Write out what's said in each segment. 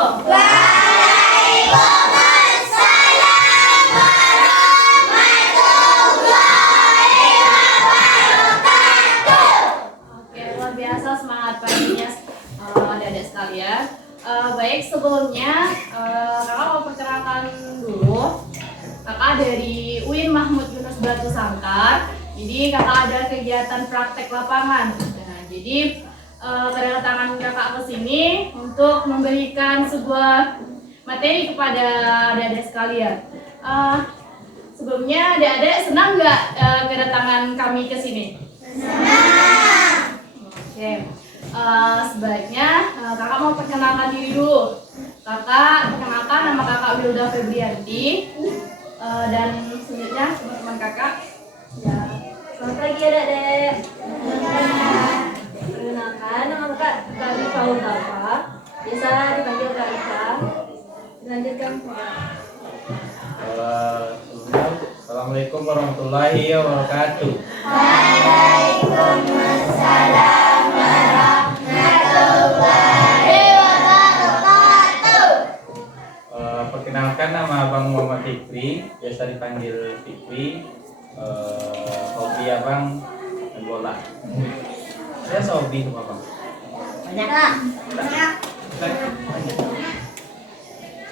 wabarakatuh. Waalaikumsalam warahmatullahi wabarakatuh. Oke, luar biasa semangat paginya adik-adik sekalian. Baik, sebelumnya kakak mau perkenalkan dulu. Kakak dari UIN Mahmud Yunus Batu Sangkar. Jadi kakak ada kegiatan praktek lapangan. Nah, jadi kedatangan kakak ke sini untuk memberikan sebuah materi kepada adik-adik sekalian. Sebelumnya adik-adik senang nggak kedatangan kami ke sini? Senang. Oke. Sebaiknya kakak mau perkenalkan diri dulu. Kakak perkenalkan, nama kakak Wilda Febrianti. Dan selanjutnya teman-teman kakak. Ya. Selamat pagi adik-adik. Perkenalkan, nama kakak Kak Fauzalfa. Biasa dipanggil Kak Ika. Dilanjutkan Kak. Assalamualaikum warahmatullahi wabarakatuh. Waalaikumsalam warahmatullahi wabarakatuh. Perkenalkan, nama Abang Muhammad Fikri, biasa dipanggil Fikri. Hobi Abang main bola. Saya hobi sama Abang. Banyak.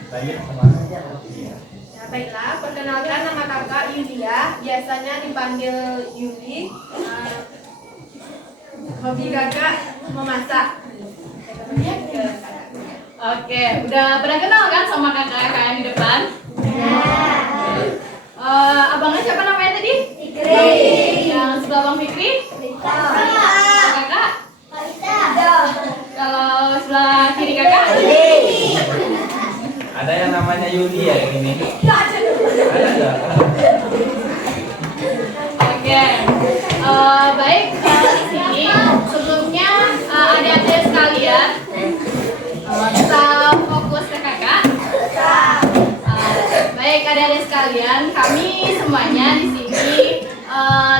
Lanjut kemana aja? Ya, baiklah, perkenalkan nama kakak Yulia, biasanya dipanggil Yuli. Hobi kakak memasak. Oke, udah pada kenal kan sama kakak-kakak yang di depan? Abangnya siapa namanya tadi? Fikri. Yang sebelah Bang Fikri? Kakak? Kalau sebelah kiri kakak? Ada yang namanya Yudi ya ini? Ada nggak? Oke, baik, di sini sebelumnya adik-adik sekalian kita fokus ke kakak. Baik adik-adik sekalian, kami semuanya di sini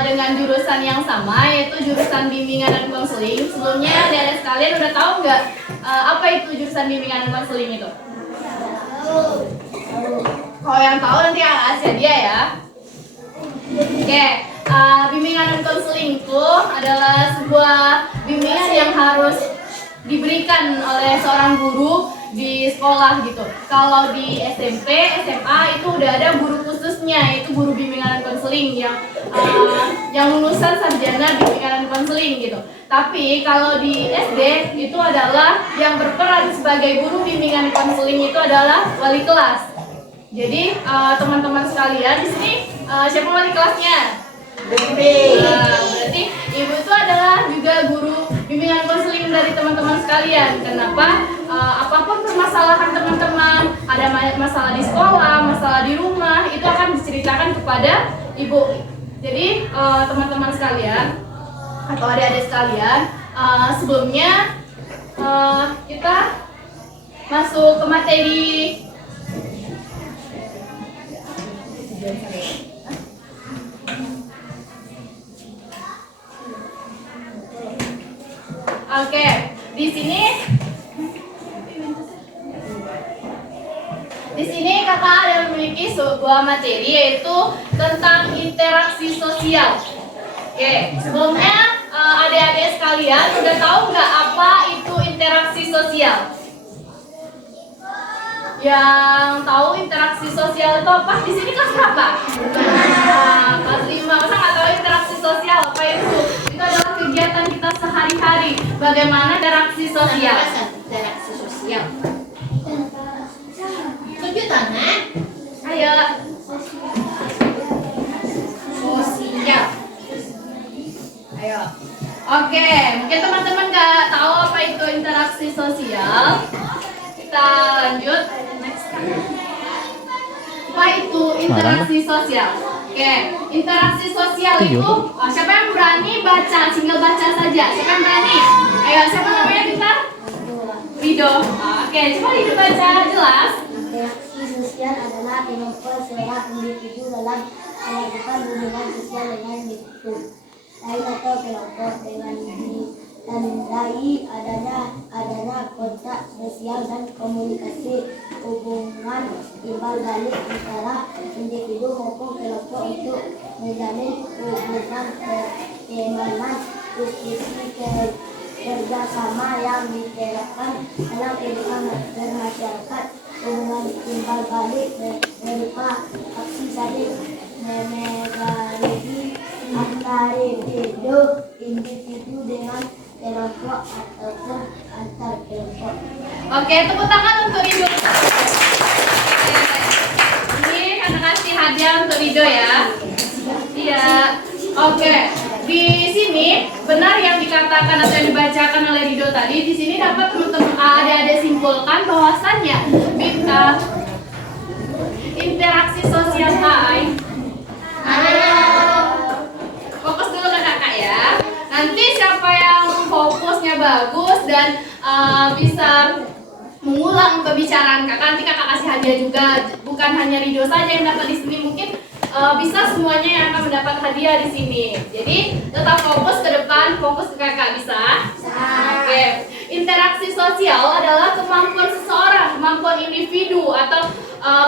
dengan jurusan yang sama, yaitu jurusan bimbingan dan konseling. Sebelumnya adik-adik sekalian udah tahu nggak apa itu jurusan bimbingan dan konseling itu? Kalau yang tahu nanti Asia dia ya. Oke, bimbingan dan konseling itu adalah sebuah bimbingan yang harus diberikan oleh seorang guru di sekolah gitu. Kalau di SMP, SMA itu udah ada guru khususnya, yaitu guru bimbingan dan konseling yang lulusan sarjana bimbingan dan konseling gitu. Tapi kalau di SD itu adalah yang berperan sebagai guru bimbingan dan konseling itu adalah wali kelas. Jadi teman-teman sekalian di sini siapa wali kelasnya? Berarti ibu itu adalah juga guru bimbingan konseling dari teman-teman sekalian. Kenapa? Apapun permasalahan teman-teman, ada masalah di sekolah, masalah di rumah, itu akan diceritakan kepada ibu. Jadi teman-teman sekalian atau adik-adik sekalian, sebelumnya kita masuk ke materi. Oke, di sini kakak ada memiliki sebuah materi yaitu tentang interaksi sosial. Oke, sebelumnya adik-adik sekalian udah tahu nggak apa itu interaksi sosial? Yang tahu interaksi sosial itu apa? Di sini kelas berapa? Kelas 5. Masa nggak tahu interaksi sosial apa itu? Itu adalah kegiatan kita sehari-hari. Bagaimana interaksi sosial? Interaksi sosial. Tunjuk tangan. Ayo. Sosial. Ayo. Oke, mungkin teman-teman nggak tahu apa itu interaksi sosial. Kita lanjut. Next. Apa itu interaksi sosial? Oke, interaksi sosial itu siapa yang berani baca? Tinggal baca saja. Siapa yang berani? Ayo, siapa namanya Bintang? Rido. Oke, coba Rido baca jelas. Interaksi sosial adalah kemampuan seorang individu dalam melakukan hubungan sosial dengan individu lain atau kelompok dengan tandai adanya kontak sosial dan komunikasi hubungan timbal balik antara individu maupun kelompok untuk menjalin hubungan pertemanan, diskusi kerjasama yang diterapkan dalam kehidupan bermasyarakat. Hubungan timbal balik berupa aksi saling memegaruhi antara individu dengan kelompok ataupun antar kelompok. Oke, tepuk tangan untuk Rido. Ini karena kasih hadiah untuk Rido ya. Iya. Oke. Di sini benar yang dikatakan atau yang dibacakan oleh Rido tadi. Di sini dapat teman-teman adik-adik simpulkan bahwasannya interaksi sosial fokus dulu ke kakak ya. Nanti siapa yang fokusnya bagus dan bisa mengulang pembicaraan kakak, nanti kakak kasih hadiah juga. Bukan hanya Rido saja yang dapat di sini, mungkin bisa semuanya yang akan mendapat hadiah di sini. Jadi tetap fokus ke depan, fokus ke kakak, bisa? Oke. Interaksi sosial adalah kemampuan seseorang, kemampuan individu atau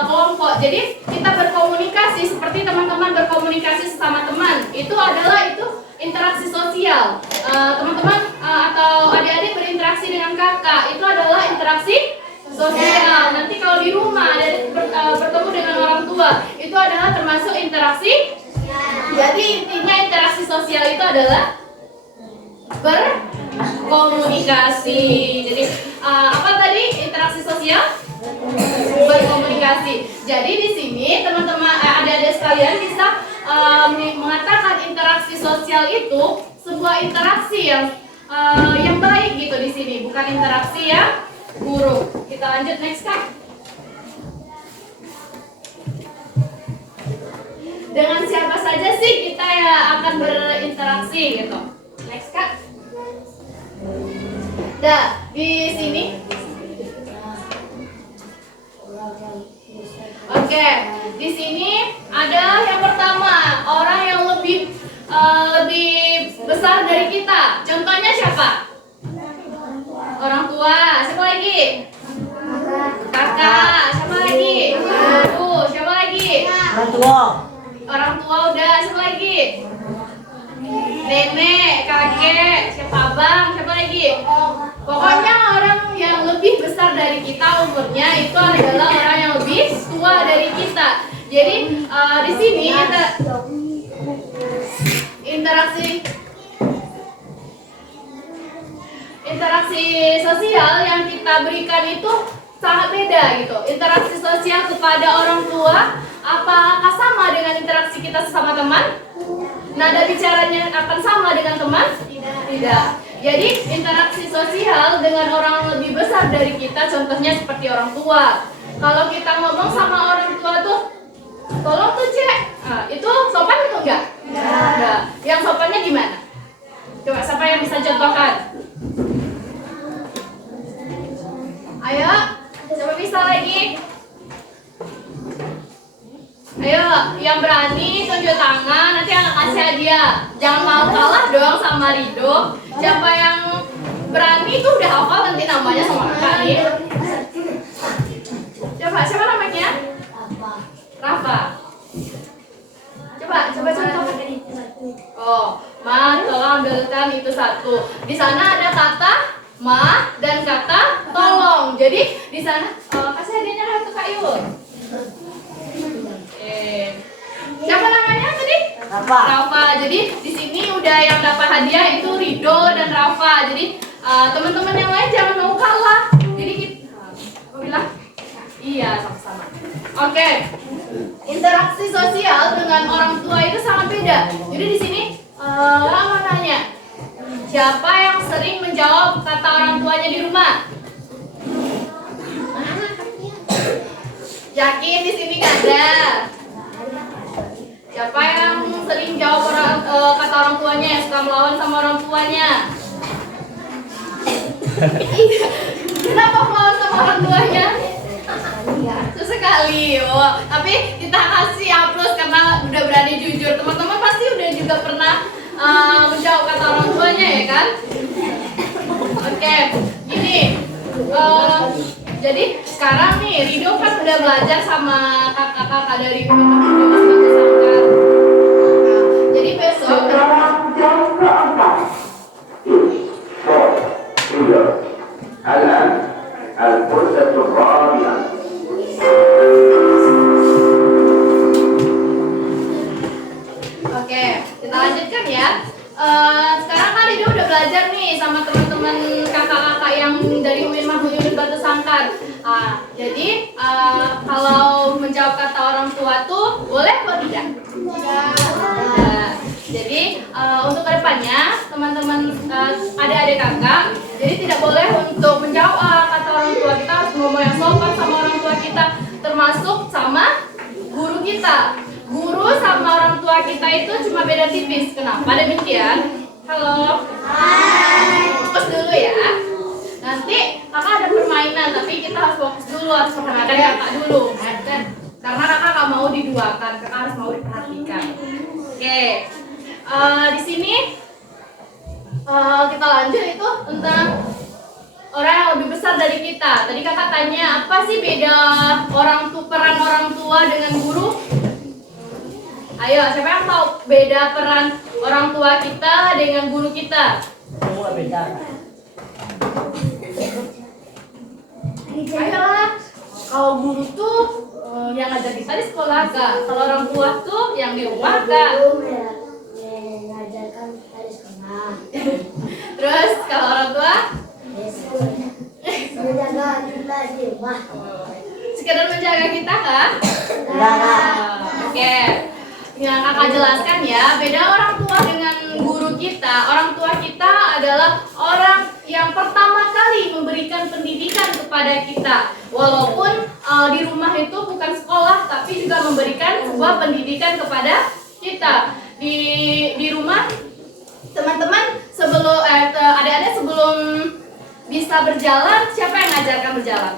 kelompok. Jadi kita berkomunikasi seperti teman-teman berkomunikasi sesama teman. Itu adalah interaksi sosial. Teman-teman atau adik-adik berinteraksi dengan kakak, itu adalah interaksi sosial. Nanti kalau di rumah bertemu dengan orang tua, itu adalah termasuk interaksi. Jadi intinya interaksi sosial itu adalah berkomunikasi. Jadi apa tadi interaksi sosial? Berkomunikasi. Jadi di sini teman-teman adik-adik sekalian bisa mengatakan interaksi sosial itu sebuah interaksi yang baik gitu di sini, bukan interaksi yang buruk. Kita lanjut next Kak. Dengan siapa saja sih kita ya akan berinteraksi gitu. Next Kak. Di sini. Oke, di sini ada yang pertama, orang yang lebih besar dari kita. Contohnya siapa? Orang tua. Siapa lagi? Kakak. Siapa lagi? Ibu. Siapa lagi? Orang tua. Orang tua udah. Siapa lagi? Nenek, kakek, siapa abang, siapa lagi? Pokoknya orang yang lebih besar dari kita umurnya itu adalah orang yang lebih tua dari kita. Jadi di sini interaksi sosial yang kita berikan itu sangat beda gitu. Interaksi sosial kepada orang tua apakah sama dengan interaksi kita sesama teman? Nada bicaranya akan sama dengan teman? Tidak. Jadi interaksi sosial dengan orang yang lebih besar dari kita, contohnya seperti orang tua. Kalau kita ngomong sama orang tua tuh, tolong tuh Cek, itu sopan atau enggak? Enggak. Yang sopannya gimana? Coba siapa yang bisa contohkan? Ayo, siapa bisa lagi? Ayo, yang berani tunjuk tangan, nanti akan kasih hadiah. Jangan mau kalah dong sama Rido. Siapa yang berani tuh udah hafal nanti namanya sama kakak nih. Coba, siapa namanya? Rafa. Coba contoh. Oh, Ma, tolong ambilkan itu satu. Di sana ada kata Ma dan kata tolong. Jadi di sana kasih hadiahnya ke Kak Yul. Siapa namanya tadi? Rafa. Jadi di sini udah yang dapat hadiah itu Rido dan Rafa. Jadi teman-teman yang lain jangan mau kalah. Jadi kita bilang iya sama-sama. Oke. Interaksi sosial dengan orang tua itu sangat beda. Jadi di sini Rama nanya, siapa yang sering menjawab kata orang tuanya di rumah? Yakin di sini nggak ada? Siapa yang sering jawab kata orang tuanya, yang suka melawan sama orang tuanya? Kenapa melawan sama orang tuanya? Sesekali. Oh, tapi kita kasih aplaus karena udah berani jujur. Teman-teman pasti udah juga pernah menjawab kata orang tuanya ya kan? Oke, gini. Jadi sekarang nih Rido kan udah belajar sama kakak-kakak dari Universitas Sangkar. Jadi besok الآن الفرصة الرابعة. Oke, kita lanjutkan ya. Sekarang kan Rido udah belajar nih sama teman-teman kakak-kakak yang dari UIN Mahmudin Batu Sangkar. Jadi kalau menjawab kata orang tua tuh boleh atau tidak? Tidak. Jadi untuk kedepannya teman-teman adik-adik kakak, jadi tidak boleh untuk menjawab kata orang tua. Kita harus ngomong yang sopan sama orang tua kita, termasuk sama guru kita. Guru sama orang tua kita itu cuma beda tipis. Kenapa demikian? Halo. Hai. Fokus dulu ya. Nanti kakak ada permainan, tapi kita harus fokus dulu, harus perhatikan kakak dulu. Karena kakak nggak mau diduakan, kakak harus mau diperhatikan. Oke. Di sini kita lanjut itu tentang orang yang lebih besar dari kita. Tadi kakak tanya apa sih beda peran orang tua dengan guru? Ayo, siapa yang tahu beda peran orang tua kita dengan guru kita? Semua beda. Ayolah, kalau guru tuh yang ngajar kita di sekolah kak. Kalau orang tua tuh yang di rumah kak. Mengajarkan dari sekolah. Terus kalau orang tua? Menjaga kita di rumah. Sekedar menjaga kita kak? Oke. Yang kakak jelaskan ya, beda orang tua dengan guru kita. Orang tua kita adalah orang yang pertama kali memberikan pendidikan kepada kita. Walaupun di rumah itu bukan sekolah, tapi juga memberikan sebuah pendidikan kepada kita. Di rumah, teman-teman sebelum adik-adik sebelum bisa berjalan, siapa yang mengajarkan berjalan?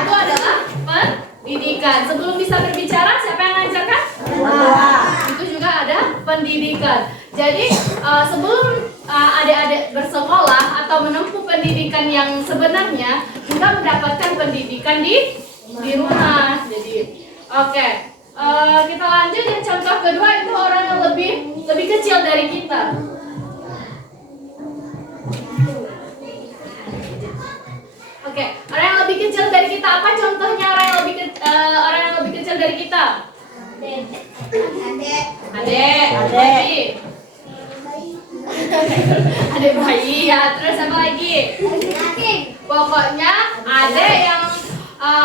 Itu adalah pendidikan. Sebelum bisa berbicara, siapa yang mengajarkan? Itu juga ada pendidikan. Jadi sebelum adik-adik bersekolah atau menempuh pendidikan yang sebenarnya, juga mendapatkan pendidikan di rumah. Jadi oke. Kita lanjut yang contoh kedua itu orang yang lebih kecil dari kita. Oke, orang yang lebih kecil dari kita, apa contohnya orang yang lebih kecil dari kita? Adik bayi ya. Terus apa lagi? Pokoknya ada yang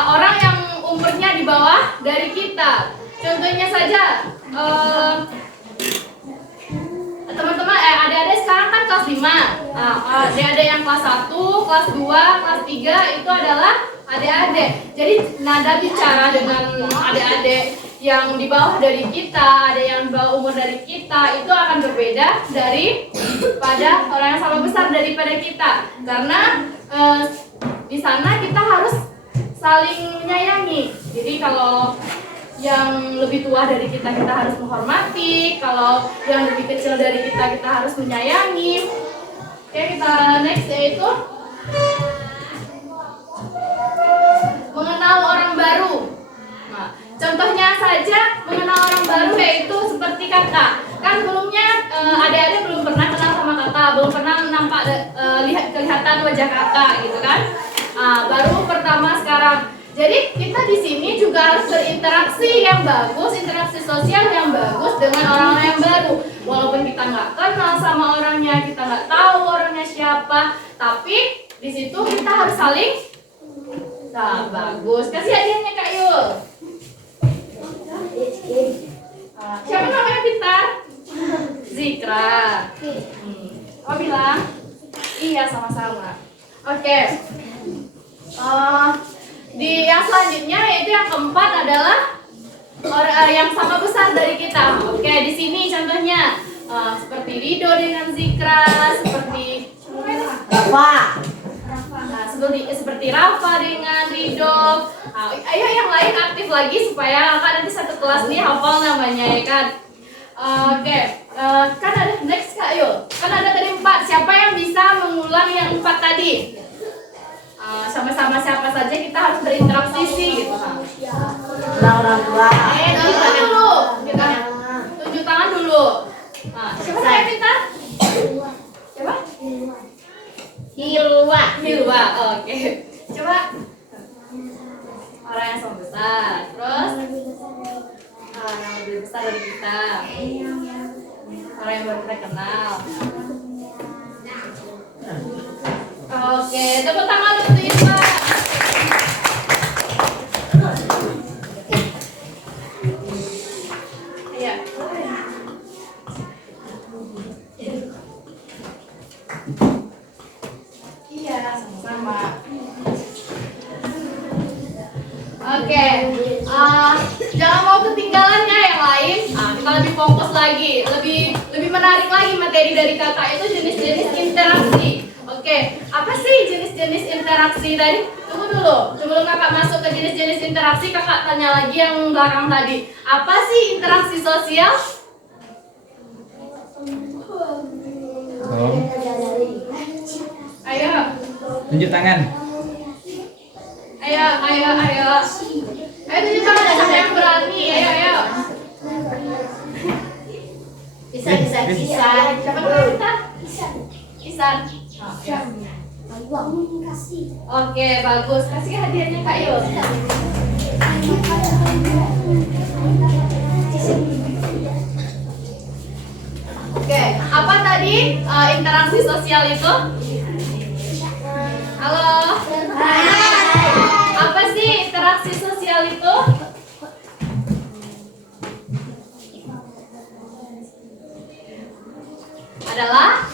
orang yang umurnya di bawah dari kita. Contohnya saja teman-teman, adik-adik sekarang kan kelas 5. Adik-adik yang kelas 1, kelas 2, kelas 3 itu adalah adik-adik. Jadi nada bicara dengan adik-adik yang di bawah dari kita, ada yang di bawah umur dari kita, itu akan berbeda daripada orang yang sama besar daripada kita. Karena di sana kita harus saling menyayangi. Jadi kalau yang lebih tua dari kita harus menghormati, kalau yang lebih kecil dari kita harus menyayangi. Oke, kita next yaitu mengenal orang baru. Nah, contohnya saja mengenal orang baru yaitu seperti kakak. Kan sebelumnya adik-adik belum pernah kenal sama kakak, belum pernah nampak kelihatan wajah kakak gitu kan. Baru pertama sekarang. Jadi kita di sini juga harus berinteraksi yang bagus, interaksi sosial yang bagus dengan orang-orang yang baru. Walaupun kita nggak kenal sama orangnya, kita nggak tahu orangnya siapa, tapi di situ kita harus saling. Nah, bagus. Kasih hadiahnya Kak Yul. Siapa namanya pintar? Zikra. Oh bilang? Iya, sama-sama. Oke. Di yang selanjutnya yaitu yang keempat adalah orang yang sama besar dari kita. Oke, di sini contohnya seperti Rido dengan Zikra, seperti Rafa. Seperti Rafa dengan Rido. Ayo yang lain aktif lagi supaya kakak nanti satu kelas nih hafal namanya ya kan. Oke. Kan ada next Kak Yul. Kan ada tadi 4. Siapa yang bisa mengulang yang 4 tadi? Sama-sama siapa saja kita harus berinteraksi sih gitu. Orang tua. Tunjuk tangan dulu. Kita tunjuk tangan dulu. Siapa yang minta? Siapa? Hilwa. Hilwa. Oke. Coba. Orang yang sama besar. Terus yang lebih besar dari kita. Orang yang baru kita kenal. Oke, tepuk tangan untuk Hilwa. Iya. Iya, sama-sama. Oke, jangan mau ketinggalannya yang lain. Kita lebih fokus lagi, lebih menarik lagi materi dari kakak itu jenis-jenis interaksi. Oke, apa sih jenis-jenis interaksi tadi? Tunggu dulu, sebelum kakak masuk ke jenis-jenis interaksi, kakak tanya lagi yang belakang tadi. Apa sih interaksi sosial? Ayo, Tunjuk tangan. ayo. Ayo tunjuk tangan siapa yang berani. Ayo. Bisa. Siapa yang minta? Isan. Oke, bagus. Kasih hadiahnya Kak Yul. Oke, apa tadi interaksi sosial itu? Halo. Apa sih interaksi sosial itu? Adalah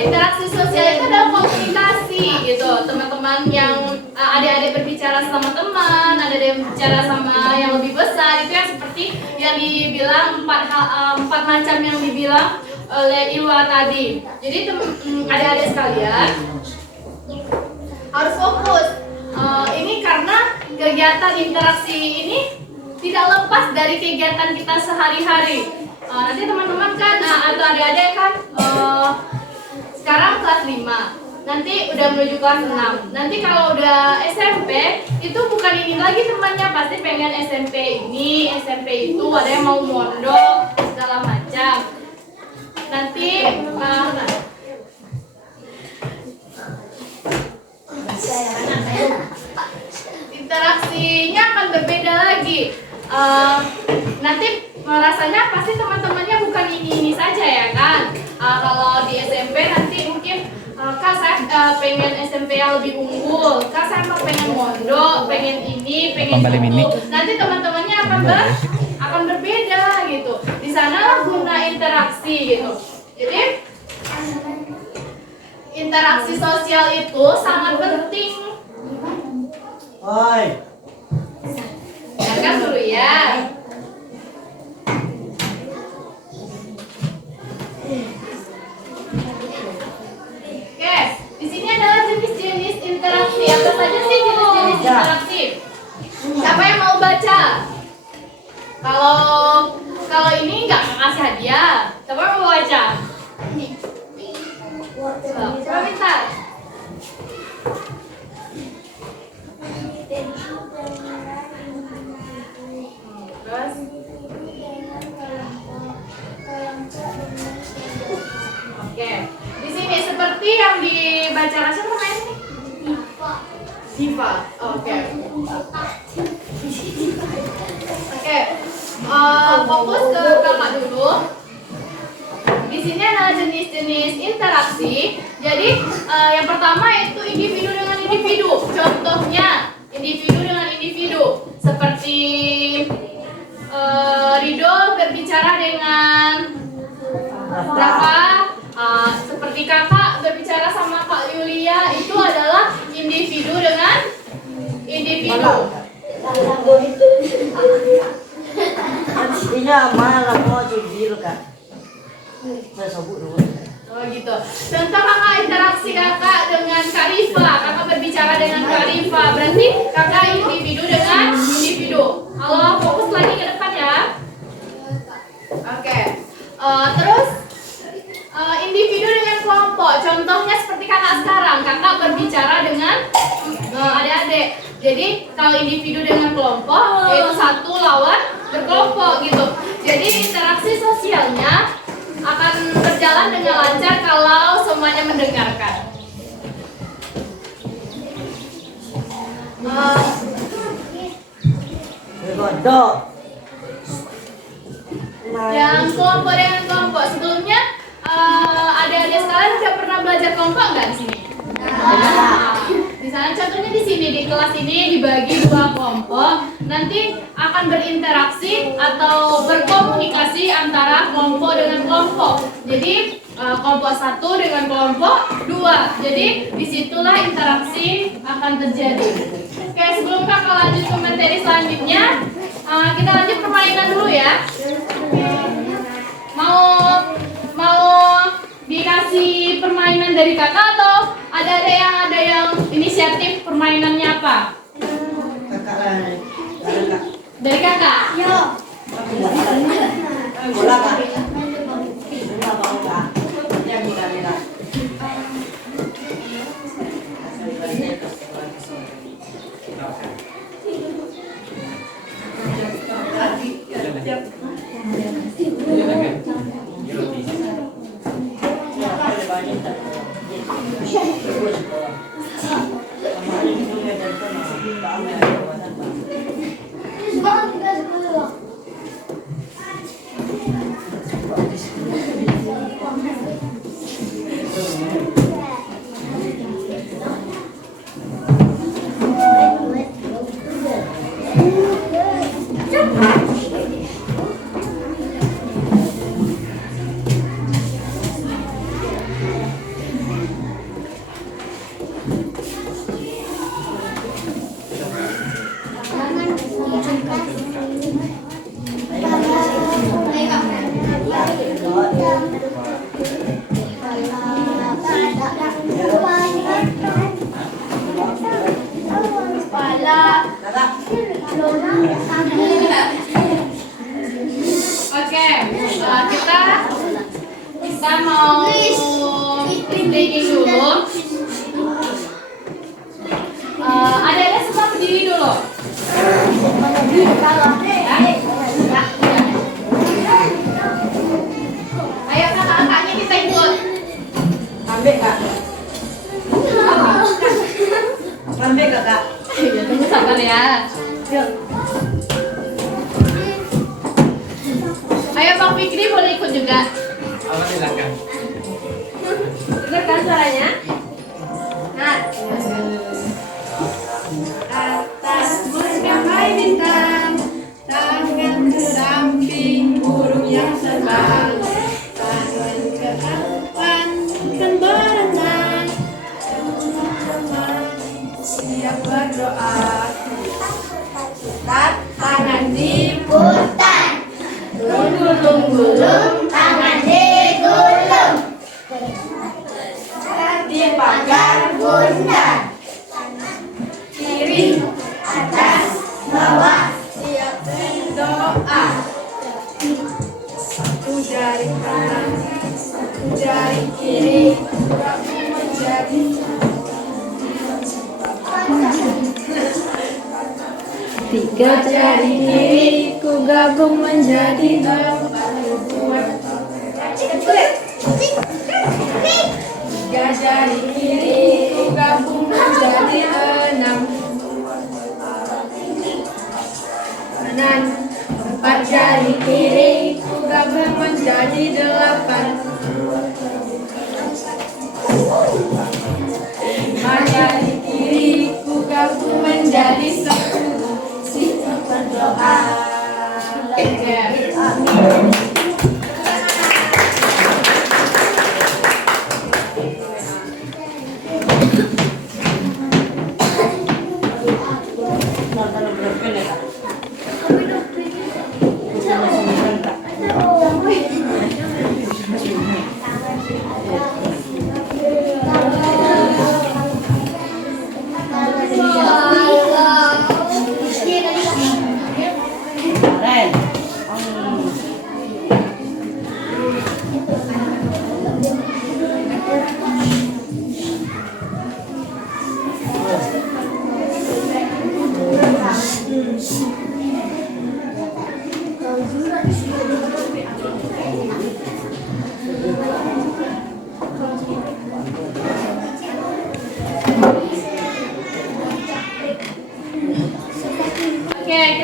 interaksi sosial itu adalah komunikasi gitu. Teman-teman yang adik-adik berbicara sama teman, ada yang berbicara sama yang lebih besar, itu yang seperti yang dibilang empat macam yang dibilang oleh Ilwa tadi. Jadi adik-adik sekalian harus fokus. Ini karena kegiatan interaksi ini tidak lepas dari kegiatan kita sehari-hari. Nanti teman-teman kan atau adik-adik kan sekarang kelas 5, nanti udah menuju kelas 6. Nanti kalau udah SMP itu bukan ini lagi temannya, pasti pengen SMP ini, SMP itu, ada yang mau mondok segala macam. Nanti interaksinya akan berbeda lagi. Nanti rasanya pasti teman-temannya bukan ini saja ya kan. Kalau di SMP nanti mungkin Kak saya pengen SMP yang lebih unggul, Kak saya mau pengen mondok, pengen ini, pengen itu. Nanti teman-temannya akan berbeda gitu. Di sana guna interaksi gitu. Jadi interaksi sosial itu sangat penting. Oi. Dengarkan dulu ya. Oke, di sini adalah jenis-jenis interaksi. Apa saja sih jenis-jenis interaksi? Siapa yang mau baca? Kalau ini nggak ngasih hadiah. Siapa yang mau baca? Siapa minta? Terus? Oke, di sini seperti yang dibaca siapa namanya nih? Diva. Oke. Fokus ke kakak dulu. Di sini adalah jenis-jenis interaksi. Jadi yang pertama itu individu dengan individu. Contohnya individu dengan individu. Seperti Rido berbicara dengan Rafa. Seperti kakak berbicara sama Kak Yulia, itu adalah individu dengan individu. Ini malah mau jadi kan. Saya sebut dulu. Oh gitu. Contoh kakak interaksi kakak dengan Kak Rifa, kakak berbicara dengan Kak Rifa, berarti kakak individu dengan individu. Kalau fokus lagi ke Terus individu dengan kelompok. Contohnya seperti kakak sekarang. Kakak berbicara dengan adik-adik. Jadi kalau individu dengan kelompok yaitu satu lawan berkelompok gitu. Jadi interaksi sosialnya akan berjalan dengan lancar kalau semuanya mendengarkan. Bodoh. Yang kelompok dengan kelompok sebelumnya adik-adik sekalian udah pernah belajar kelompok nggak di sini? Di sana contohnya di sini di kelas ini dibagi 2 kelompok. Nanti akan berinteraksi atau berkomunikasi antara kelompok dengan kelompok. Jadi kelompok 1 dengan kelompok 2. Jadi disitulah interaksi akan terjadi. Oke, sebelum kakak lanjut ke materi selanjutnya, kita lanjut permainan dulu ya. Mau dikasih permainan dari kakak atau ada yang inisiatif permainannya apa? Kakak lah. Kakak. Dari kakak? Yo. Bola kak. Bola mau kak. Yang mira. Oke, kita mau breaking dulu. Ada semua berdiri dulu. Ayo kakak-kakaknya kita ikut. Ambil kak. Ambil kakak. Ya, tunggu sabar ya. Yuk. Ayo Bang Fikri boleh ikut juga. Silakan. Dengar kan suaranya? Nah, atas maskapai bintang, tangan teramping burung yang terbang, tangan ke depan kan berenang, siap berdoa. Putar tangan diputar, gulung-gulung tangan digulung, di pagar bunda, kiri atas bawah siap berdoa. Satu jari kanan, satu jari kiri, gabung menjadi tiga jari kiri, ku gabung menjadi 4. Tiga jari kiri, ku gabung menjadi 6. Kanan, 4 jari kiri, ku gabung menjadi 8. 5 jari kiri, ku gabung menjadi 10. Siap berdoa.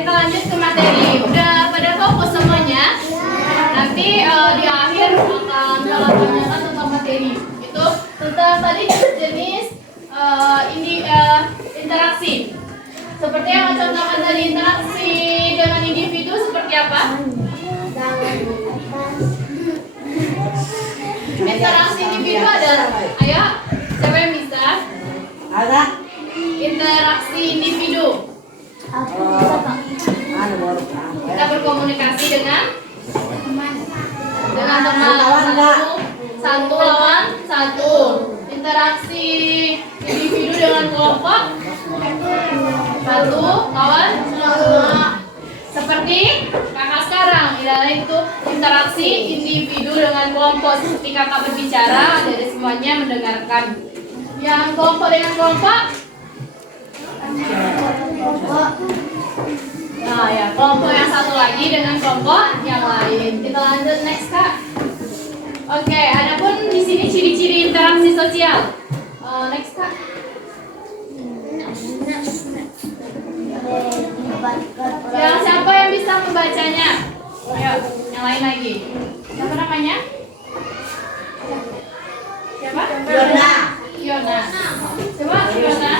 kita lanjut ke materi. Udah pada fokus semuanya? Nanti di akhir akan tanyakan tentang materi. Itu tentang tadi jenis interaksi. Seperti yang contohkan tadi, interaksi dengan individu seperti apa? Interaksi individu adalah, ayo, siapa yang bisa? Ada? Interaksi individu. Kita berkomunikasi dengan teman satu lawan satu. Interaksi individu dengan kelompok satu lawan seperti kakak sekarang. Itu interaksi individu dengan kelompok. Seperti kakak berbicara, dari semuanya mendengarkan. Yang kelompok dengan kelompok. Nah ya, kelompok yang satu lagi dengan kelompok yang lain. Kita lanjut next kak. Oke, adapun di sini ciri-ciri interaksi sosial. Next kak. Ya, siapa yang bisa membacanya? Ayo, yang lain lagi. Siapa namanya? Siapa? Yona. Yona. Coba Yona.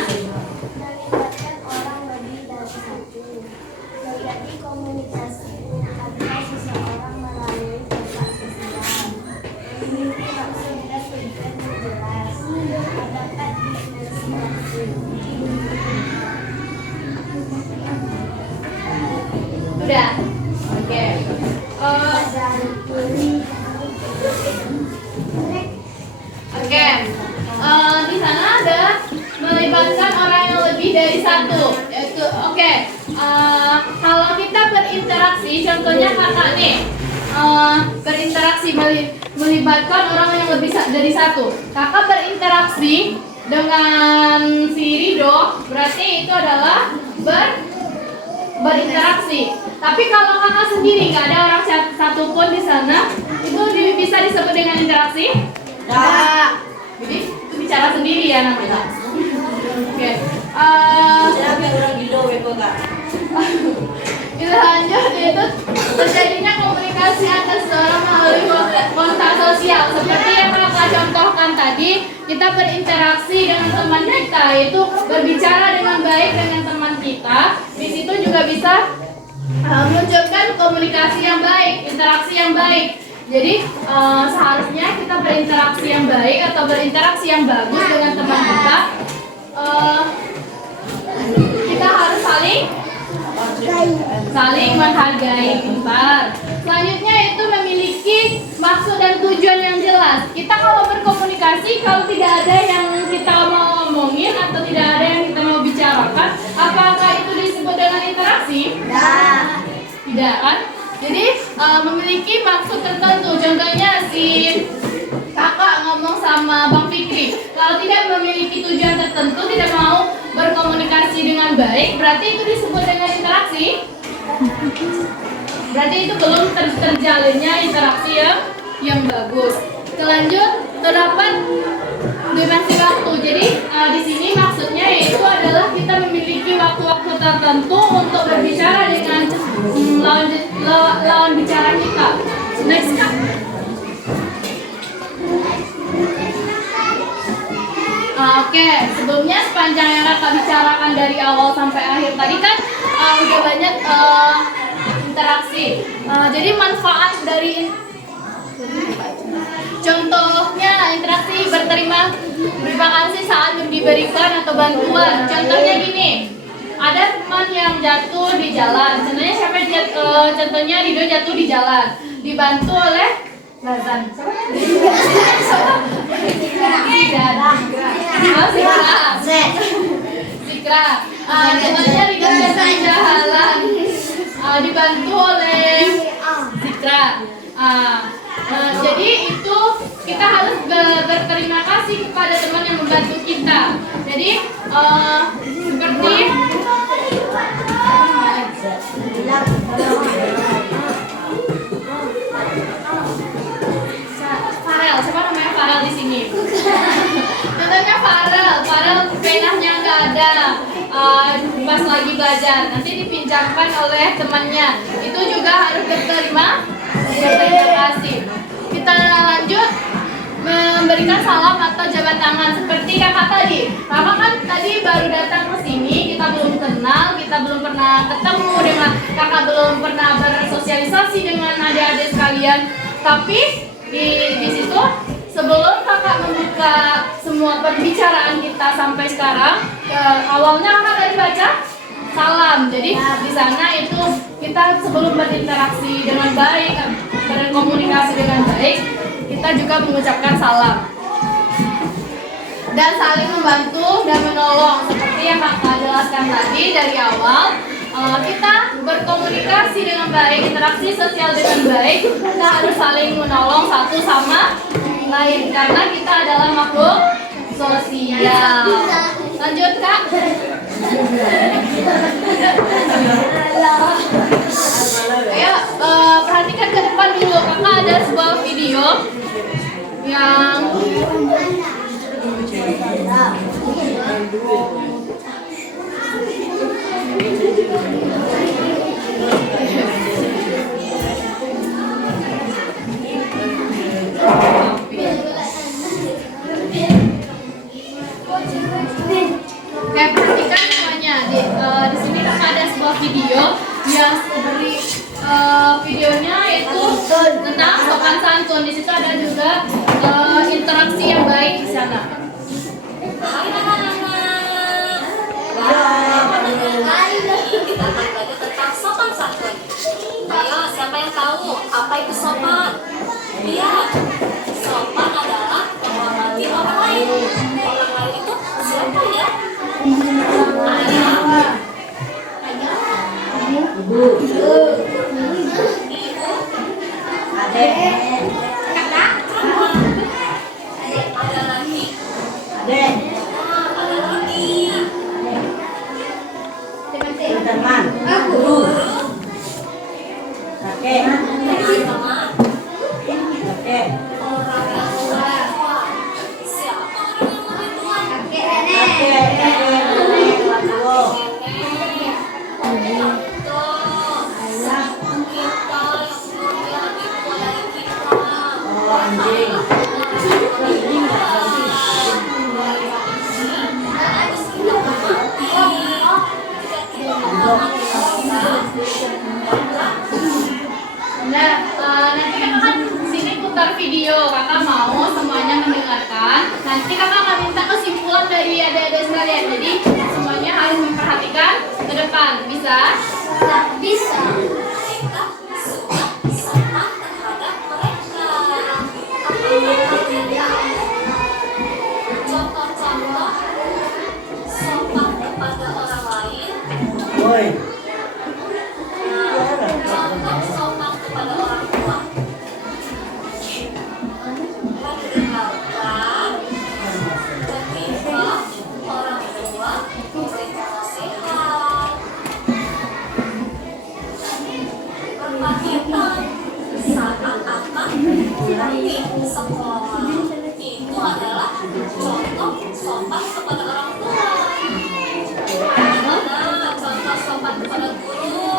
Melibatkan orang lebih dari satu. Menjadi komunikasi adalah seseorang melalui kontak sosial. Memiliki maksud dan tujuan yang jelas. Terdapat dimensi maksud. Sudah. Oke. Oke. Di sana ada melibatkan orang yang lebih dari satu. Yaitu, oke. Kalau kita berinteraksi, contohnya kakak nih, berinteraksi melibatkan orang yang lebih dari satu. Kakak berinteraksi dengan si Rido, berarti itu adalah berinteraksi. Tapi kalau kakak sendiri nggak ada orang satupun di sana, itu bisa disebut dengan interaksi? Ya. Jadi itu bicara sendiri ya namanya. Oke. Siapa orang gilo beko kak? Kita lanjut, yaitu terjadinya komunikasi antar seseorang melalui kontak sosial. Seperti yang kakak contohkan tadi, kita berinteraksi dengan teman kita, yaitu berbicara dengan baik dengan teman kita. Di situ juga bisa munculkan komunikasi yang baik, interaksi yang baik. Jadi seharusnya kita berinteraksi yang baik atau berinteraksi yang bagus dengan teman kita. Kita harus saling menghargai, pintar. Selanjutnya itu memiliki maksud dan tujuan yang jelas. Kita kalau berkomunikasi, kalau tidak ada yang kita mau ngomongin atau tidak ada yang kita mau bicarakan, apakah itu disebut dengan interaksi? Tidak kan? Jadi memiliki maksud tertentu. Contohnya si kakak ngomong sama Bang Fikri, kalau tidak memiliki tujuan tertentu, tidak mau berkomunikasi dengan baik, berarti itu disebut dengan interaksi. Berarti itu belum terjalinnya interaksi yang bagus. Selanjut, terdapat dimensi waktu. Jadi di sini maksudnya yaitu adalah kita memiliki waktu-waktu tertentu untuk berbicara dengan lawan bicara kita. Next kak. Oke, sebelumnya sepanjang yang kakak bicarakan dari awal sampai akhir tadi kan udah banyak interaksi. Jadi manfaat dari contohnya interaksi berterima kasih saat diberikan atau bantuan. Contohnya gini, ada teman yang jatuh di jalan. Contohnya siapa? Contohnya Rido jatuh di jalan, dibantu oleh Lazan. Sikra. Contohnya Rido jatuh di jalan, dibantu oleh Sikra. Jadi itu kita harus berterima kasih kepada teman yang membantu kita. Jadi seperti Farel, siapa namanya Farel di sini? Contohnya Farel penahnya nggak ada, pas lagi belajar. Nanti diucapkan oleh temannya. Itu juga harus berterima kasih. Kita lanjut memberikan salam atau jabat tangan seperti kakak tadi. Kakak kan tadi baru datang ke sini, kita belum kenal, kita belum pernah ketemu dengan kakak, belum pernah bersosialisasi dengan adik-adik sekalian. Tapi di situ sebelum kakak membuka semua pembicaraan kita sampai sekarang, awalnya kakak tadi baca salam. Jadi di sana itu kita sebelum berinteraksi dengan baik, berkomunikasi dengan baik, kita juga mengucapkan salam dan saling membantu dan menolong seperti yang kakak jelaskan tadi dari awal. Kita berkomunikasi dengan baik, interaksi sosial dengan baik, kita harus saling menolong satu sama lain karena kita adalah makhluk sosial. Lanjut kak. Ayo perhatikan ke depan dulu. Kakak ada sebuah video yang kayak perhatikan semuanya. Di sini kakak ada sebuah video yang beri videonya itu tentang sopan santun. Di situ ada juga interaksi yang baik di sana. Hai anak-anak. Hari ini kita akan belajar tentang sopan santun. Ayo, siapa yang tahu apa itu sopan? Iya, sopan adalah menghormati orang lain. Orang lain itu siapa ya? Ayah, ibu, Adek. kakak, ada lagi. Adek. Ada lagi. Teman. Guru. Kakek. Teman-teman. Kakek. Orang yang lebih tua. Siapa orang yang lebih tua? Kakek. Nenek. Lalu. Nenek. Betul. Kita yang umurnya lebih tua dari kita. Oh, anjing. Nah, nanti kakak kan sini putar video. Kakak mau semuanya mendengarkan. Nanti kakak akan minta kesimpulan dari adik-adik sekalian. Jadi semuanya harus memperhatikan ke depan. Bisa? Bisa. Kita suka sopan terhadap mereka. Apakah kalian tahu contoh-contoh sopan kepada orang lain? Woi. Contoh sopan kepada orang tua. Mendengarkan ketika orang tua memberikan nasihat. Perhatikan seakan-akan di sekolah. Itu adalah contoh sopan kepada orang tua. Bagaimana contoh sopan kepada guru?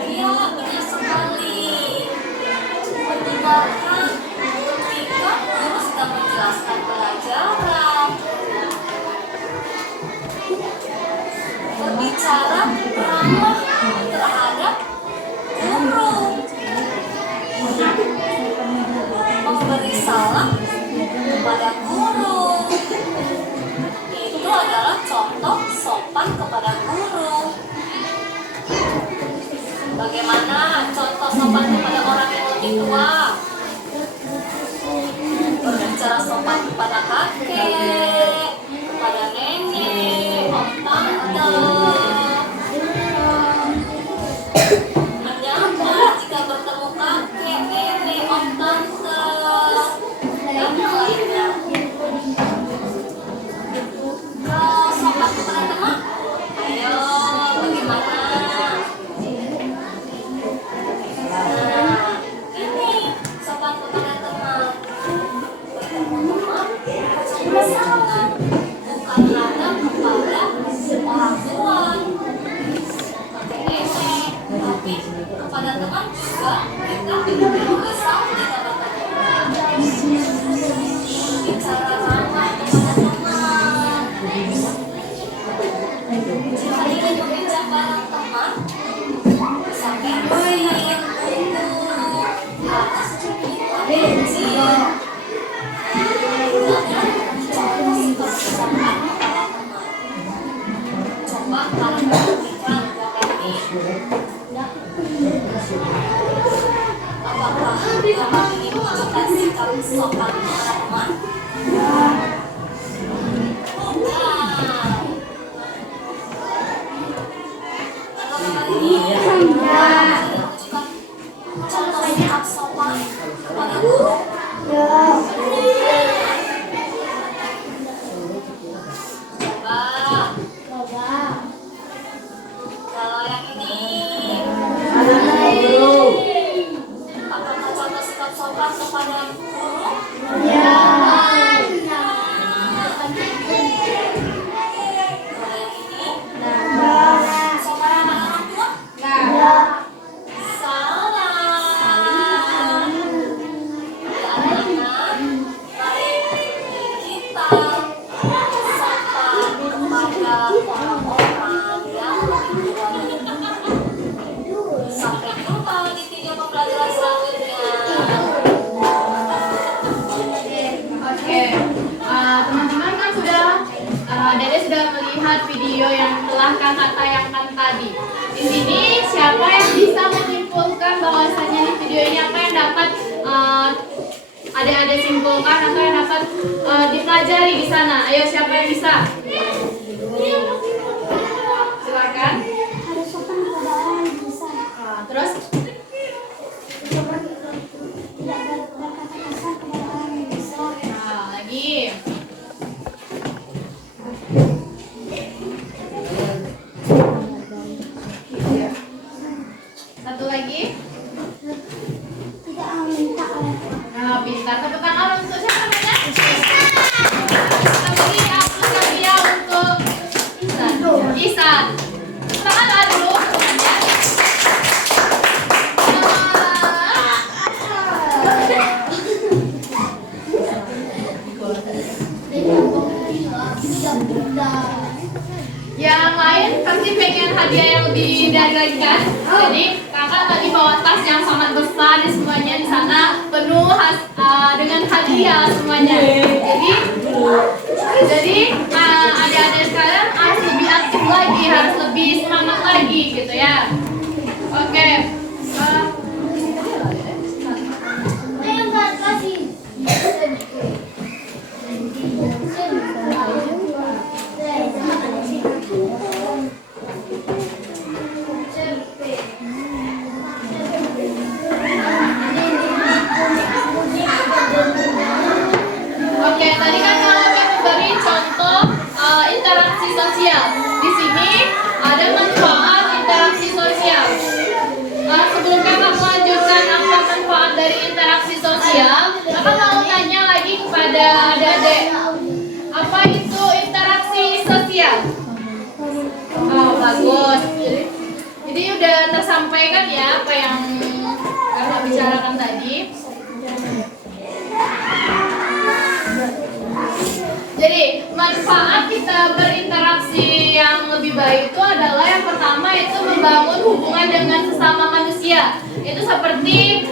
Iya, benar sekali. Mendengarkan ketika guru sedang menjelaskan pelajaran. Berbicara ramah terhadap guru. Memberi salam kepada guru. Itu adalah contoh sopan kepada guru. Bagaimana contoh sopan kepada orang yang lebih tua? Berbicara sopan kepada kakek, kepada nenek, om tante. Menyapa jika bertemu kakek, nenek, om tante, dan lainnya. Kalau sopan kepada teman, ayo bagaimana? Nah, ini sopan kepada teman. Bertemu teman, ucapkan salam, bukan hanya kepada bicara ramah kepada teman. Jika ingin memberikan barang teman, sampai dengan buku harus kita benci. Contoh sikap sopan kepada teman. Coba kalian perhatikan gambar ini. Apakah gambar ini menunjukkan sikap sopan kepada teman? Bukan. Gambar ini menunjukkan contoh sikap sopan kepada guru. Coba. Kalau yang ini, apakah contoh sikap sopan kepada guru? Kalau yang ini, sopan kepada orang tua? Salah. Ya anak-anak, mari kita sopan kepada orang-orang yang lebih tua. Sampai jumpa di video pembelajaran selanjutnya. Oke, teman-teman kan Dede sudah melihat video yang telah kakak tayangkan tadi. Di sini siapa yang bisa menyimpulkan bahwasannya di video ini apa yang dapat adik-adik simpulkan atau yang dapat dipelajari di sana? Ayo, siapa yang bisa? Silakan. Harus sopan kepada orang yang besar. Terus? Tidak berkata kasar kepada orang yang besar. Lagi. Satu lagi. Tidak meminta oleh Nah, pintar. Tepuk tangan untuk siapa namanya? Kita beri aplaus dia untuk Isan. Tepuk tangan lah dulu temannya. Yang lain pasti pengen hadiah yang lebih dari lagi kan? Jadi kakak tadi bawa tas yang sangat besar, semuanya di sana penuh dengan hadiah semuanya. Jadi adik-adik sekalian harus lebih aktif lagi, harus lebih semangat lagi gitu ya. Oke. Ayo enggak kasih. Oke, tadi kan kami memberi contoh interaksi sosial. Di sini ada manfaat interaksi sosial. Sebelum kakak melanjutkan apa manfaat dari interaksi sosial, kakak mau tanya lagi kepada adik-adik, apa itu interaksi sosial? Oh, bagus. Jadi udah tersampaikan ya apa yang kakak bicarakan tadi. Jadi manfaat kita berinteraksi yang lebih baik itu adalah yang pertama itu membangun hubungan dengan sesama manusia. Itu seperti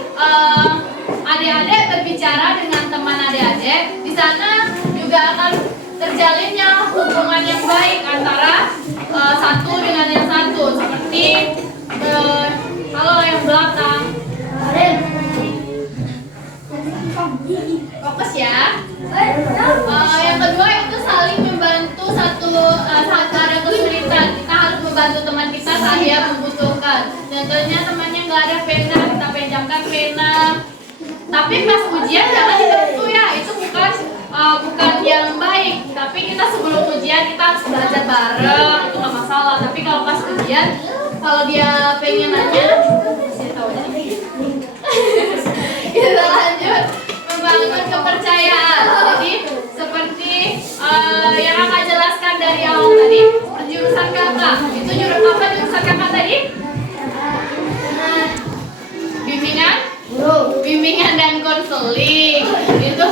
adik-adik berbicara dengan teman adik-adik, di sana juga akan terjalinnya hubungan yang baik antara satu dengan yang satu. Seperti kalau yang belakang, fokus ya. Yang kedua itu saling membantu saat ada kesulitan. Kita harus membantu teman kita saat dia membutuhkan. Contohnya temannya nggak ada pena, kita pinjamkan pena. Tapi pas ujian jangan ditentu ya, itu bukan yang baik. Tapi kita sebelum ujian kita harus belajar bareng, itu nggak masalah. Tapi kalau pas ujian, kalau dia pengen nanya, saya tahu aja. Kita lanjut membangun kepercayaan. Jadi seperti yang kakak jelaskan dari awal tadi, jurusan kakak itu jurusan kakak tadi? Bimbingan dan konseling itu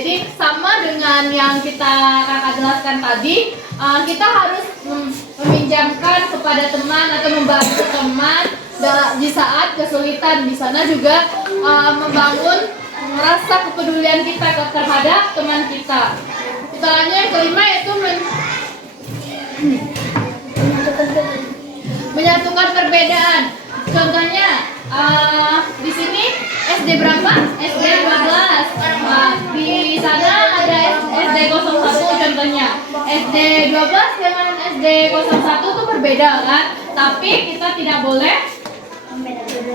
Jadi sama dengan yang kakak jelaskan tadi, kita harus meminjamkan kepada teman atau membantu teman di saat kesulitan. Di sana juga membangun rasa kepedulian kita terhadap teman kita. Misalnya yang kelima yaitu menyatukan perbedaan. Contohnya di sini SD berapa? SD 12. Di sana ada SD 01 contohnya. SD 12 dengan SD 01 itu berbeda kan? Tapi kita tidak boleh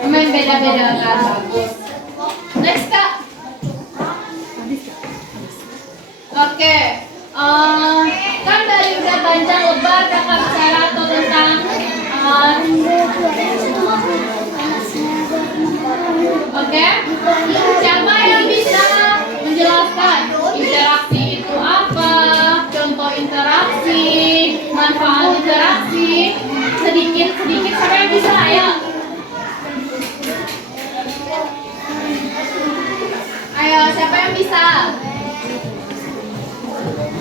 membeda-bedakan. Bagus. Next Kak. Oke. Kan dari udah panjang lebar kakak bicara atau tentang oke, siapa yang bisa menjelaskan interaksi itu apa, contoh interaksi, manfaat interaksi, sedikit siapa yang bisa ya? Ayo, siapa yang bisa?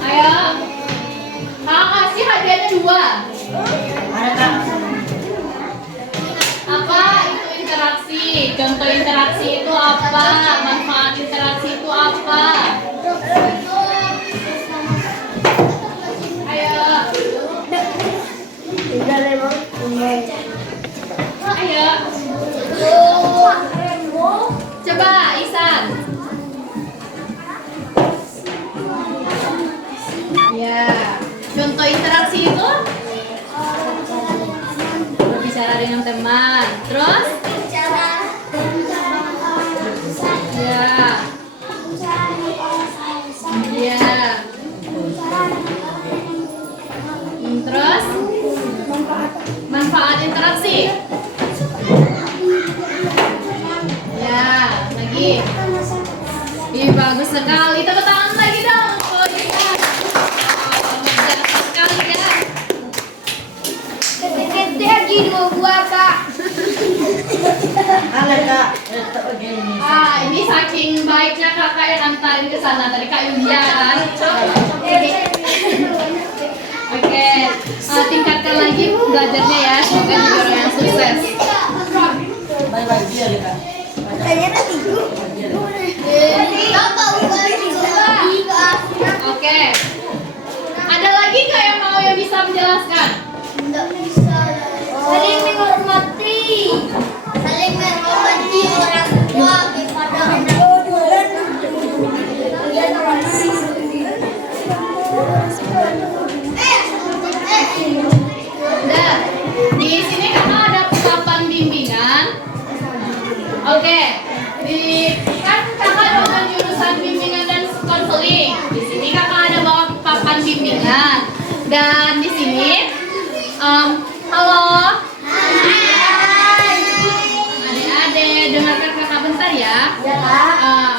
Ayo, kakak kasih hadiahnya 2. Apa itu interaksi? Contoh interaksi itu apa? Manfaat interaksi itu apa? Ayo. Ayo. Coba Isan. Ya. Contoh interaksi itu berbicara dengan teman. Terus? Ya. Ya. Terus? Manfaat interaksi. Ya, lagi. Ih, bagus sekali. Tepuk tangan lagi dong. Oh, iya. Bagus sekali ya. Gede lagi 2 buah Kak. Ini saking baiknya kakak yang antarin ke sana tadi Kak Yulia kan. Oke, tingkatkan lagi belajarnya ya. Semoga jadi orang yang sukses. Oke. Ada lagi nggak yang bisa menjelaskan? Tidak bisa. Saling menghormati. Saling menghormati orang tua kepada anak. Nah, di sini kakak ada papan bimbingan. Oke, kan kakak dengan jurusan bimbingan dan konseling. Di sini kakak ada bawa papan bimbingan. Dan di sini, halo. Adik-adik, dengarkan kakak bentar ya.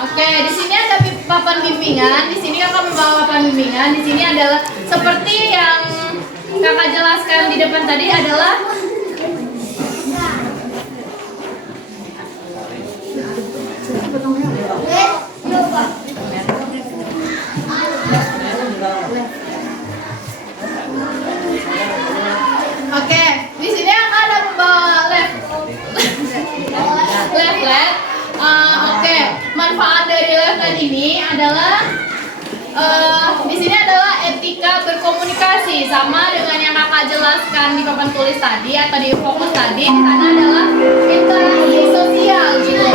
Oke, di sini ada papan bimbingan. Di sini kakak membawa papan bimbingan. Di sini adalah seperti yang kakak jelaskan di depan tadi adalah oke, di sini ada membawa lab. Oke, manfaat dari lab ini adalah di sini adalah etika berkomunikasi, sama dengan yang kakak jelaskan di papan tulis tadi atau di fokus tadi. Di sana adalah interaksi sosial gitu.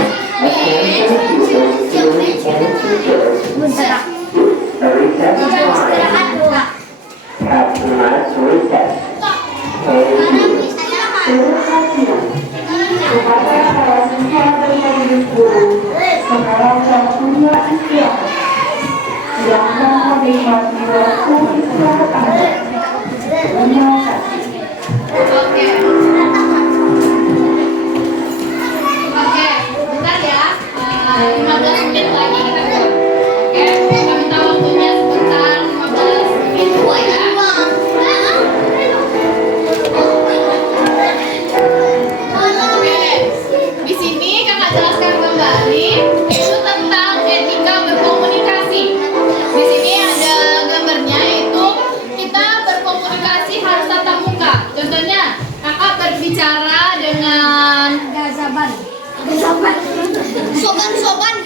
Oke, bentar ya. 15 menit lagi kita buat. Oke, kita minta waktunya sebentar 15 menit ya. Oke, di sini kakak jelaskan kembali itu tentang etika berkomunikasi. Soban.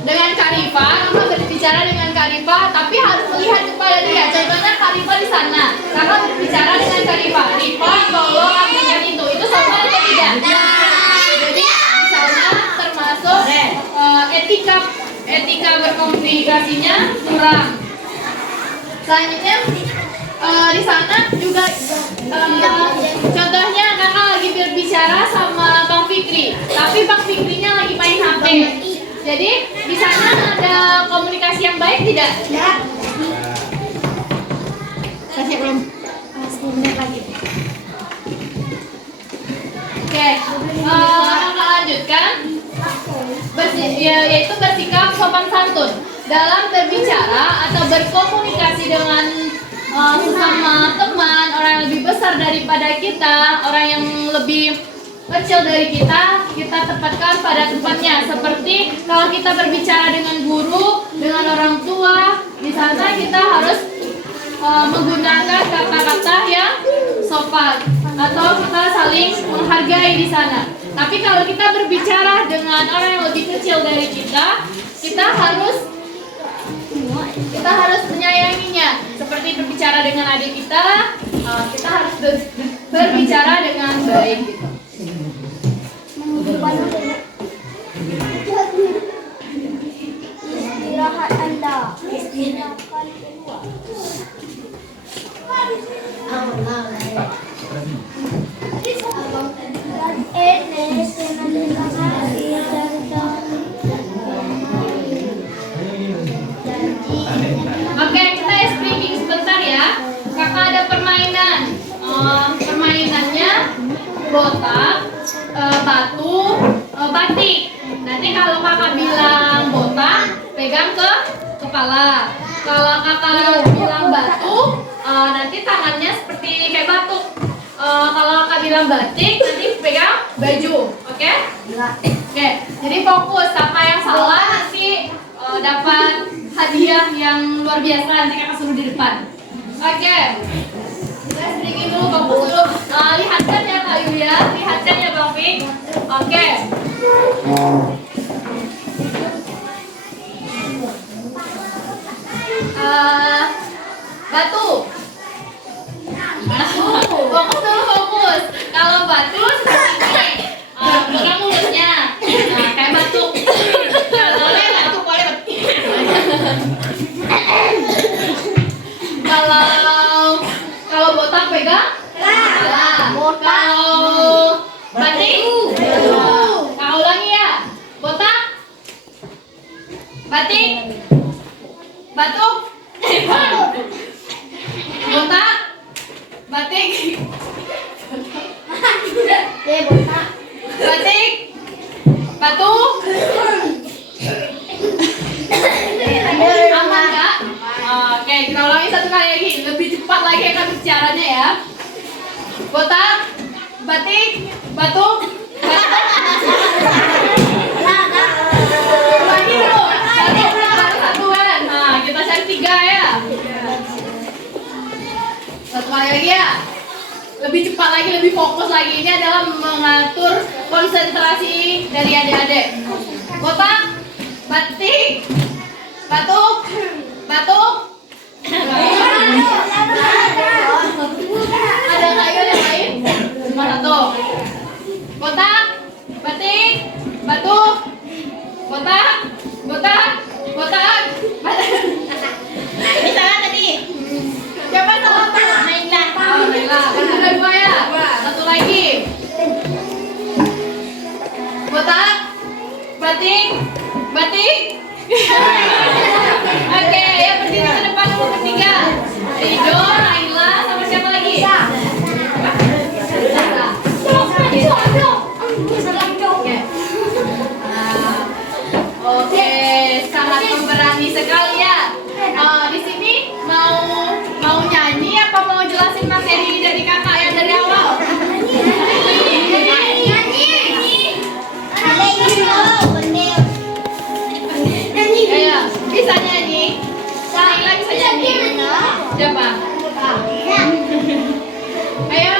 Dengan Karifa, kakak berbicara dengan Karifa, tapi harus melihat kepada dia. Contohnya Karifa di sana, kakak berbicara dengan Karifa. Rifa, tolong ambilkan itu sopan atau tidak? Jadi di sana termasuk etika berkomunikasinya kurang. Selanjutnya di sana juga contohnya kakak lagi berbicara sama Bang Fikri, tapi Bang Fikrinya lagi main HP. Jadi di sana ada komunikasi yang baik tidak? Tidak. Kasih belum? 10 menit lagi. Oke, kakak lanjutkan. Yaitu bersikap sopan santun dalam berbicara atau berkomunikasi dengan sesama teman, orang yang lebih besar daripada kita, orang yang lebih kecil dari kita tempatkan pada tempatnya. Seperti kalau kita berbicara dengan guru, dengan orang tua, di sana kita harus menggunakan kata-kata yang sopan atau kita saling menghargai di sana. Tapi kalau kita berbicara dengan orang yang lebih kecil dari kita harus menyayanginya. Seperti berbicara dengan adik kita harus berbicara dengan baik gitu. Istirahat Anda. Oke, kita speaking sebentar ya. Kakak ada permainan. Permainannya botak, batu, batik. Nanti kalau kakak bilang botak, pegang ke kepala. Kalau kakak bilang batu, nanti tangannya seperti kayak batuk. Kalau kakak bilang batik, nanti pegang baju. Oke? Oke. Jadi fokus. Siapa yang salah nanti dapat hadiah yang luar biasa. Nanti kakak suruh di depan. Oke. Kita sedikit dulu, fokus dulu. Lihatkan ya Kak Yulia, lihatkan ya Bang Fik. Oke. Batu. Fokus dulu, fokus. Kalau batu seperti ini, buka mulutnya. Nah, kayak batu. Boleh batu, boleh batu. Kalau botak pegang kepala. Kalau batik, kau ulangi ya. Botak, batik, batuk, botak, batik, batik, batuk. Aman nggak? Oke, kita ulangi satu kali lagi. Lebih cepat lagi akan bicaranya ya. Botak, batik, batuk, batuk. Ulangi dulu. Baru satuan. Nah, kita cari 3 ya. Satu kali lagi ya. Lebih cepat lagi, lebih fokus lagi. Ini adalah mengatur konsentrasi dari adik-adik. Botak, batik, batuk, batuk. Ada kayu yang lain? Cuma satu. Botak, batik, batuk, botak, botak, botak, batuk. Ini salah tadi. Siapa salah? Naila. Oh, Naila. Kan ada 2 ya? Satu lagi. Botak, batik, batik. Oke, ya berdiri ke depan dulu bertiga. Rido, Naila, sama siapa lagi? Oke, sangat pemberani sekali ya. Di sini mau nyanyi apa mau jelasin materi dari kakak yang dari awal? Ayo, bisa nyanyi? Naila bisa nyanyi? Siapa? Ayo.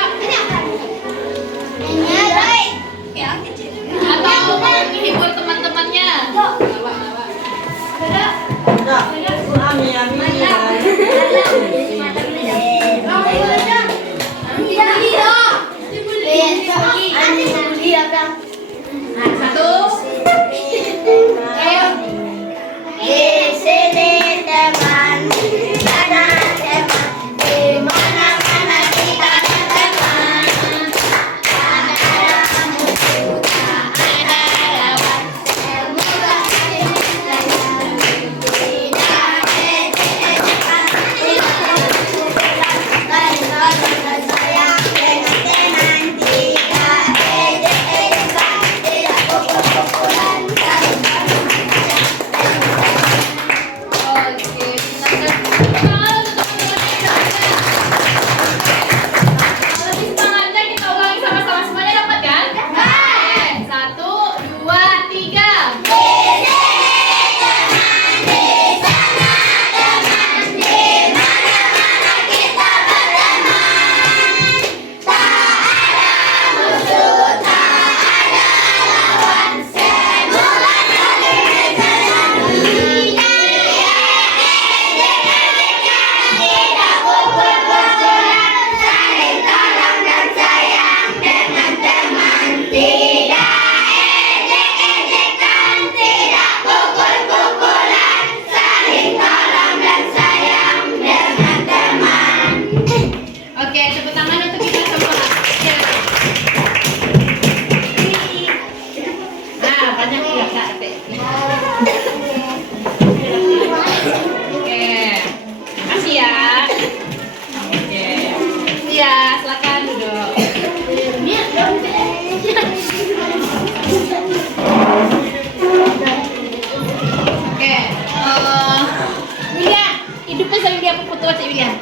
Hidupnya saya William foto Cik William.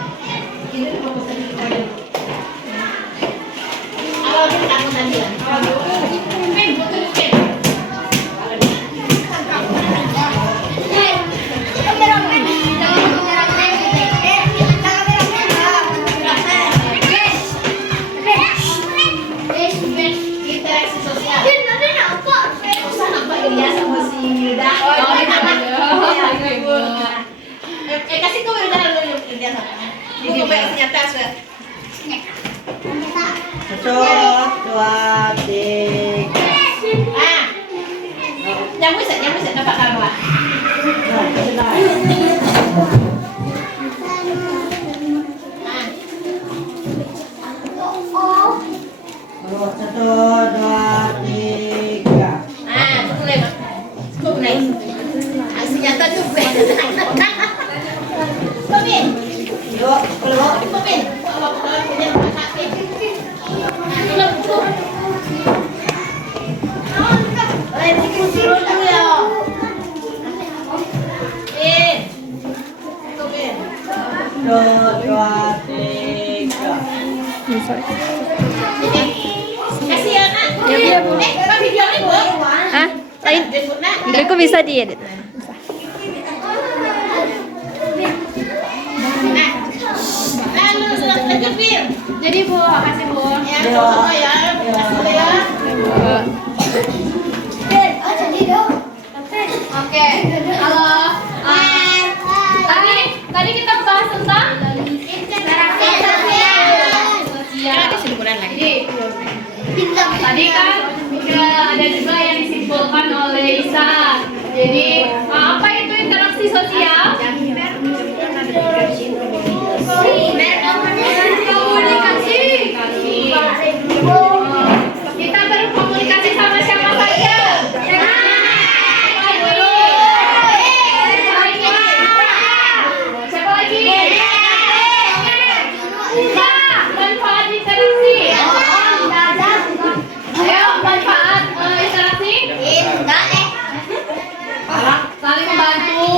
Ini foto Cik William. Awal kita kamu tadi ya. Pin foto pin. Interaksi sosial. Usah nampak Ilya sama si Hilda. Kasih kau Hilda dulu Ilya sama. Buku baik ternyata sudah. Satu, dua, tiga. Ah. Jamu set dapat kalah. Satu, dua, tiga. Ah, boleh Mak. Cukup naik. Senjata tu boleh. Pin. Yuk, keluar. Pin. Kalau punya hak pin. Cukup. Kursi dulu ya. Pin. Cukup pin. Satu, dua, tiga. Kasih ya nak. Ya, Bu. Apa video ni Bu? Hah? Lain. Enggak, kok bisa diedit? Lanjut Pin. Jadi Bu, makasih Bu. Ya, foto ya. Kasih ya. Oke, halo. Tadi kita bahas tentang Ya, ada simpulan lagi. tadi kan ada juga yang disimpulkan oleh Isa. Jadi apa itu interaksi sosial? Komunikasi. Kita berkomunikasi sama siapa saja? Siapa lagi? Manfaat interaksi. Ayo, manfaat interaksi. Saling membantu.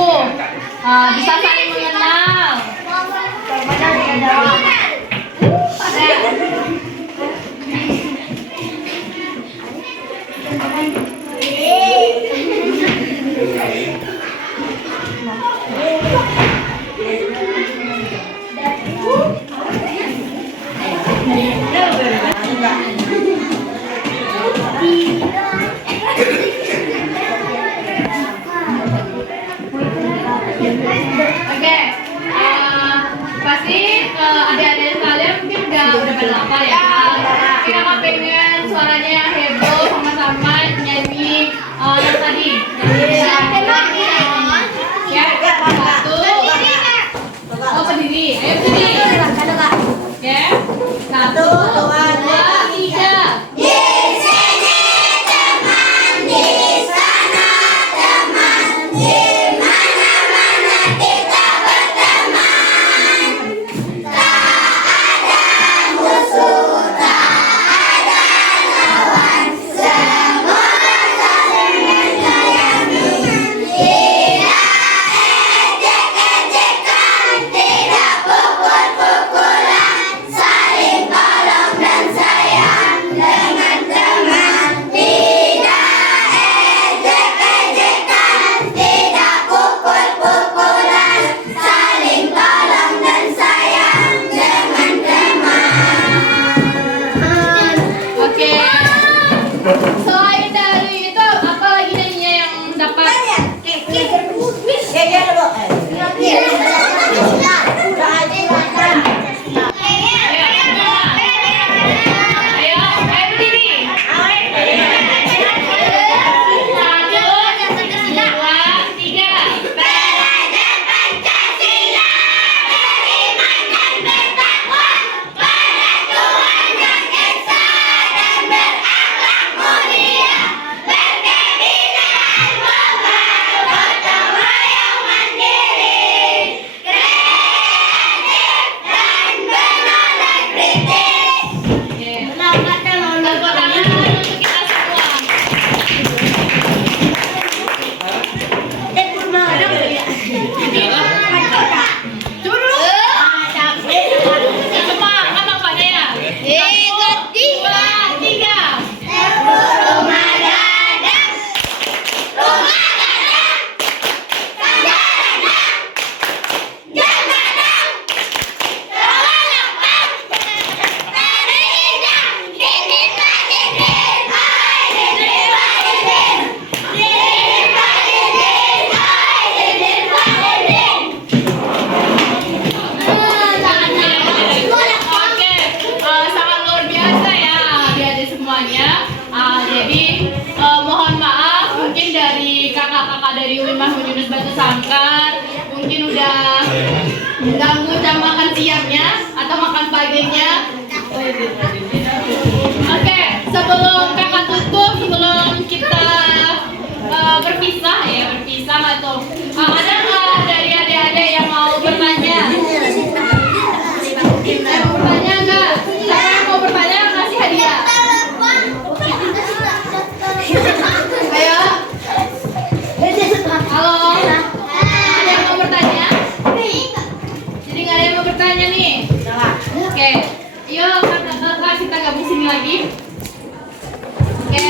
siangnya atau makan paginya. Oke, sebelum kakak tutup, sebelum kita berpisah atau ada nggak dari adik-adik yang mau bertanya? Mau bertanya nggak? Siapa yang mau bertanya kasih hadiah. Ayo. Halo. Ada yang mau bertanya? Jadi nggak ada yang mau bertanya nih. Oke. Yuk kakak kita gabung sini lagi. Oke.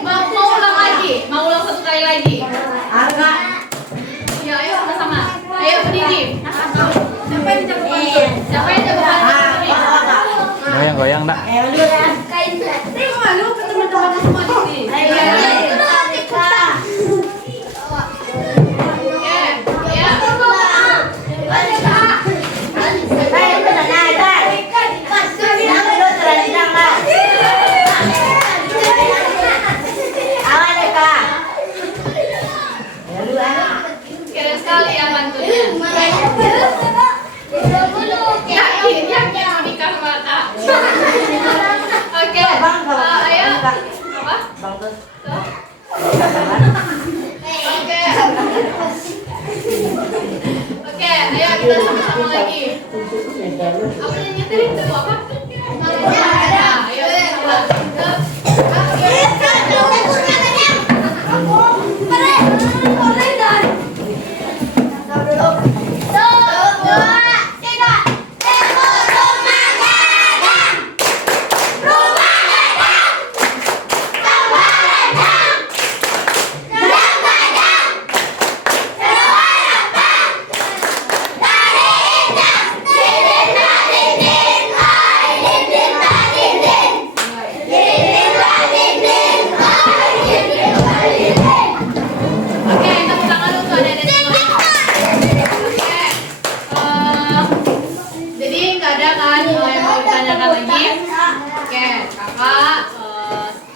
Mau ulang lagi? Mau ulang satu kali lagi? Ya, ayo sama-sama. Ayo berdiri. Siapa yang jago pantun? Goyang-goyang, Nak. Malu ke teman-teman semua di sini. Keren sekali ya pantunnya. Yakin menikah sama Kak. Oke, ayo. Apa? Oke, ayo kita sama-sama lagi. Apa yang nyetir itu apa? Ayo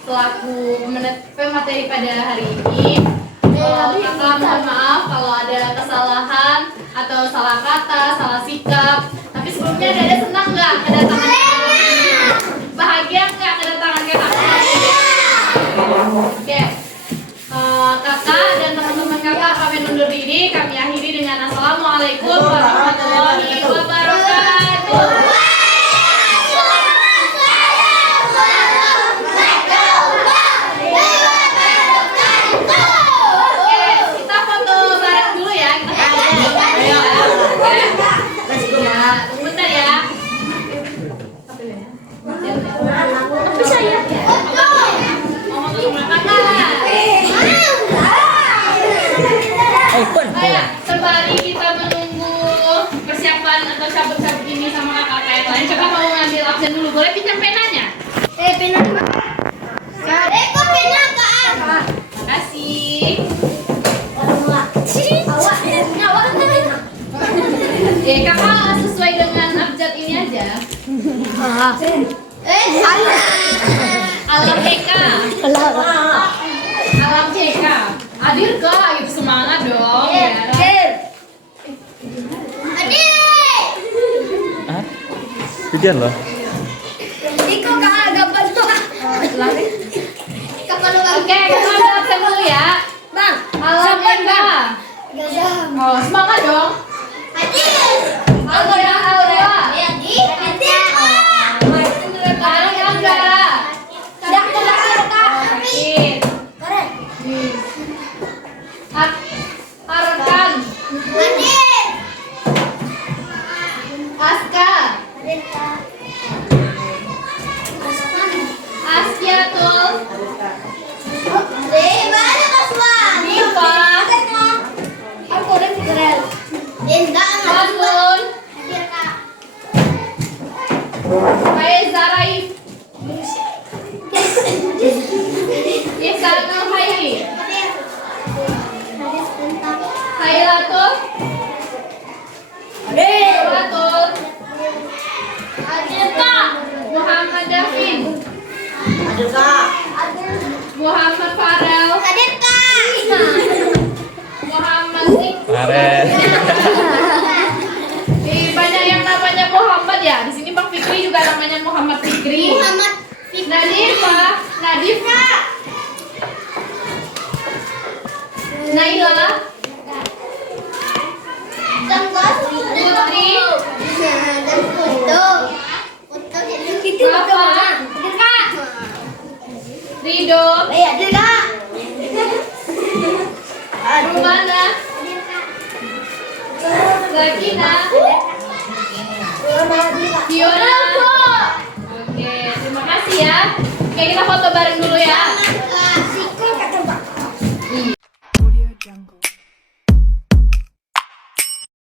selaku pemateri pada hari ini, kakak mohon maaf kalau ada kesalahan atau salah kata, salah sikap. Tapi sebelumnya Dada senang nggak kedatangan kakak? Bahagia nggak kedatangan kakak? Oke, kakak dan teman-teman kakak kami undur diri. Kami akhiri dengan assalamualaikum warahmatullahi wabarakatuh. Sembari kita menunggu persiapan atau cabut-cabut ini sama kakak yang lain, coba mau ngambil absen dulu. Boleh pinjam penanya? Pena di mana? Kok pena Kak? Makasih. Awak Kakak sesuai dengan abjad ini aja. Alam TK. Alam TK. Hadir kak, itu semangat dong. Hujan loh. Iko Kak agak bantu. Oke, kita ambil absen dulu ya. Bang, Alam TK. Oh, semangat dong. Aulia. Harkan. Aska. Asyatul. Diva. Maslun. Faiza Raif. Ihsanul Khairi. Khailatul. Ada Kak. Muhammad Farel. Hadir Kak. Muhammad Sik. Kemarin. Banyak yang namanya Muhammad ya. Di sini Bang Fikri juga namanya Muhammad Fikri. Muhammad Nadifa. Naila. Putri. dan foto. Foto itu Rafa. Kak. Rido. Hadir Kak. Rumana. Sakina. Fiona. Oke, terima kasih ya. Oke, kita foto bareng dulu ya. Siko kata Pak. Audio Jungle.